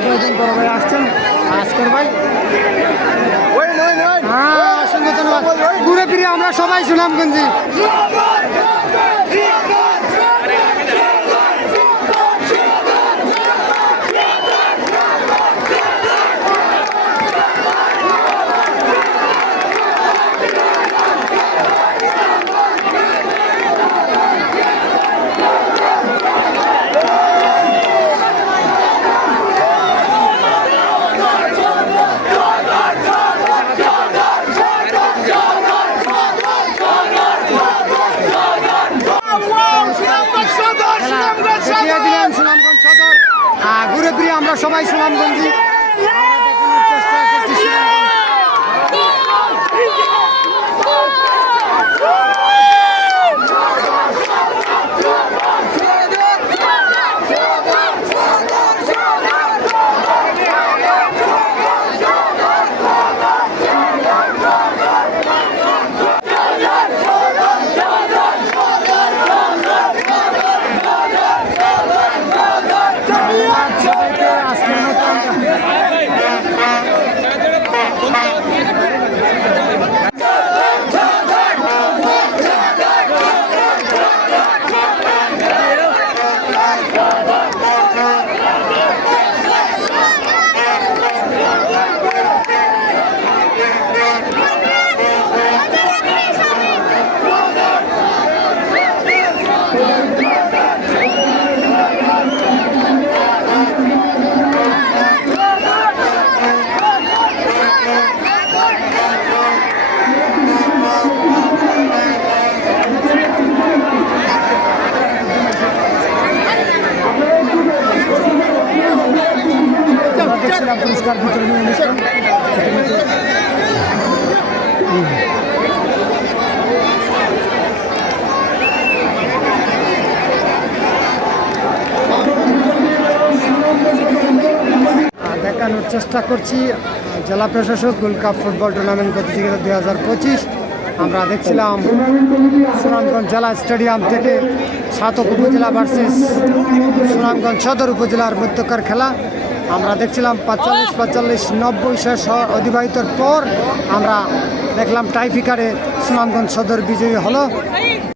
দুজন বড় ভাই আসছেন। আজকের ভাই। হ্যাঁ ধন্যবাদ। ঘুরে ফিরে আমরা সবাই সুনামগঞ্জি দেখিয়ে দিলেন সুনামগঞ্জ সদর আহ, ঘুরে ফিরে আমরা সবাই সুনামগঞ্জি আমরা দেখানোর চেষ্টা করছি সুনামগঞ্জ। ধন্যবাদ সবাইকে আজকের মতো আমরা দেখছিলাম পুরস্কার বিতরণী অনুষ্ঠান। দেখানোর চেষ্টা করছি জেলা প্রশাসক গোল্ড কাপ ফুটবল টুর্নামেন্ট প্রতিযোগিতা দুই হাজার পঁচিশ। আমরা দেখছিলাম সুনামগঞ্জ জেলা স্টেডিয়াম থেকে সাতক উপজেলা ভার্সেস সুনামগঞ্জ সদর উপজেলার মধ্যকার খেলা। আমরা দেখছিলাম পাঁচচল্লিশ পাঁচচল্লিশ, নব্বই শেষ অতিবাহিতর পর আমরা দেখলাম টাইফিকারে সুনামগঞ্জ সদর বিজয়ী হলো।